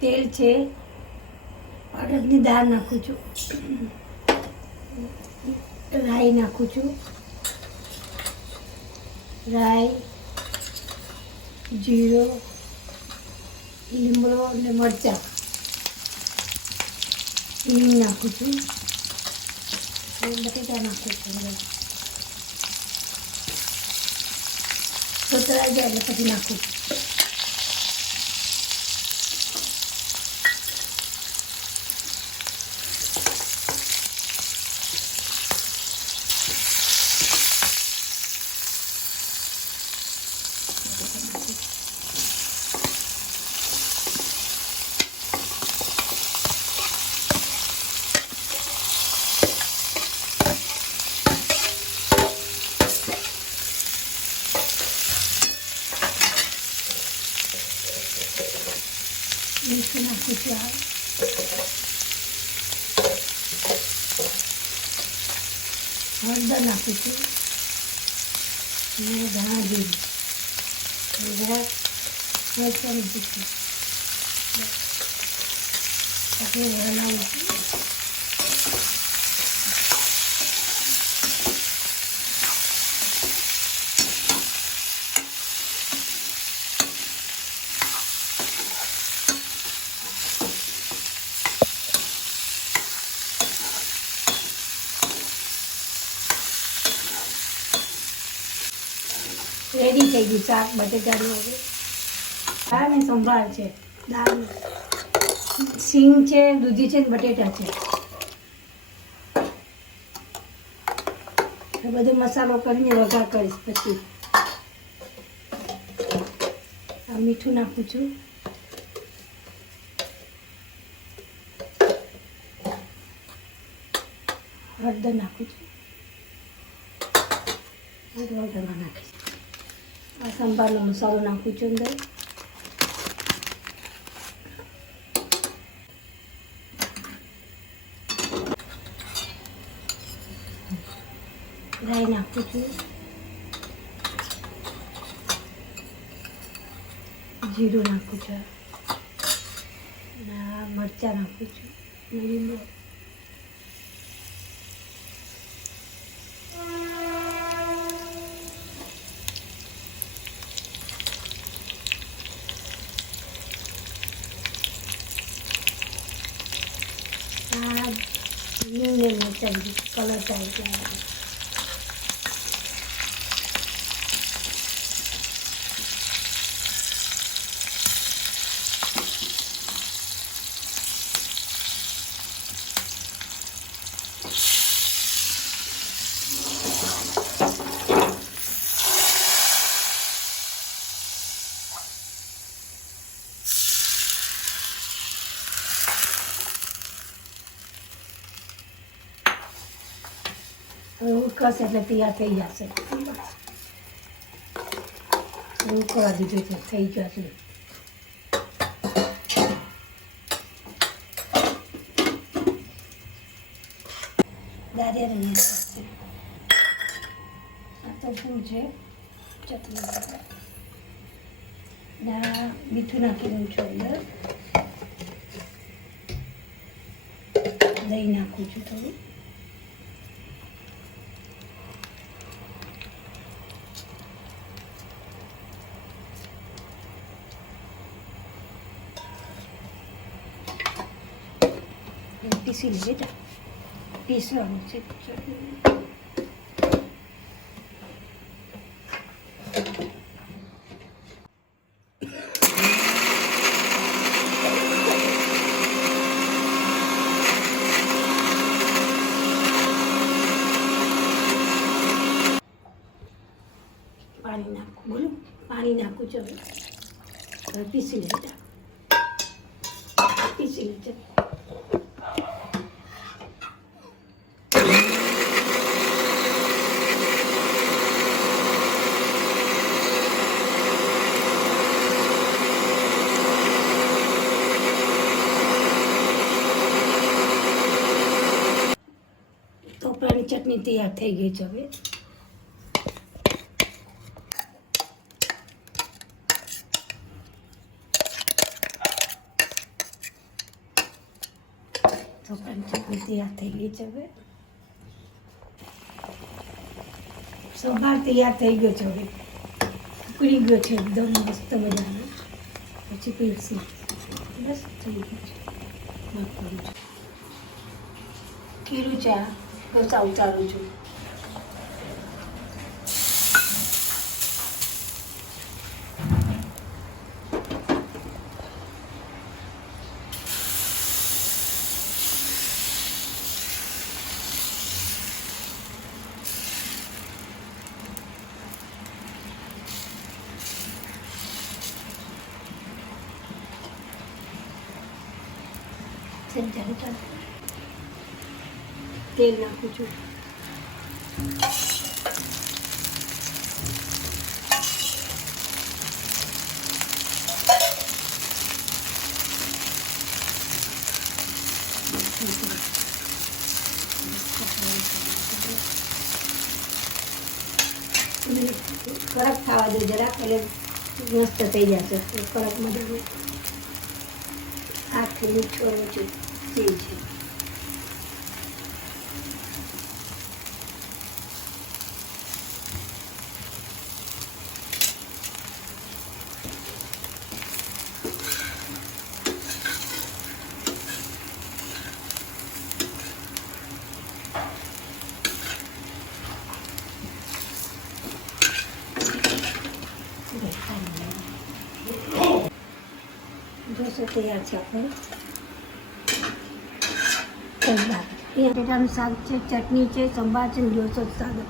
તેલ છે. અડદની દાળ નાખું છું. રાઈ નાખું છું. રાઈ, જીરો, લીમડો અને મરચાં. હિંગ નાખું છું. બટેટા નાખું છું સતરા જાય એટલે પછી નાખું છું. Mixing up the flour. All the napkin. More than 现在，我这里不急，我给你拿过去。ready થઈ ગયું શાક, બટેટાનું હવે. ને સંભાળ છે. દાળ. સિંગ છે, દૂધી છે ને બટેટા છે. બધો મસાલો કરીને વઘાર કરીશ પછી. આ મીઠું નાખું છું. હળદર નાખું છું. હળદર નાખીશ. આ સંભારનો મસાલો નાખું છું અંદર રાઈ નાખું છું જીરું નાખું છું અને આ મરચાં નાખું છું અને લીંબુ આ લીંબુ ને મરચાં બધું કલર થાય એટલે હવે ઉકળશે એટલે તૈયાર થઈ જશે ઉકળવા દીધું છે થઈ જશે દાદિયા નહીં થશે આ તો શું છે ચટણી ના મીઠું નાખી દઉં છું અંદર દહીં નાખું છું થોડું પીસી લઈએ જા પીસવાનું છે પાણી નાખું બોલું પાણી નાખું છું હવે હવે પીસી લઈએ જા પીસી લઈએ તો ચટણી તૈયાર થઈ ગઈ છે હવે. ચોખાની ચટણી તૈયાર થઈ ગઈ હવે. સંભાર તૈયાર થઈ ગયો છે હવે. ઉકળી ગયો છે એકદમ મસ્ત મજાનો. પછી બસ થઈ ચા ઢોસા ઉતારું છું સંચાર ચાલુ તેલ નાખું છું. કડક થવા દે જરાક, એટલે મસ્ત થઈ જશે. કડક મજાનું આખી મીઠું છે. તેલ છે. ઢોસો તૈયાર છે આપણો સંભાર એ શાક છે ચટણી છે સંભાર છે ઢોસો સાદો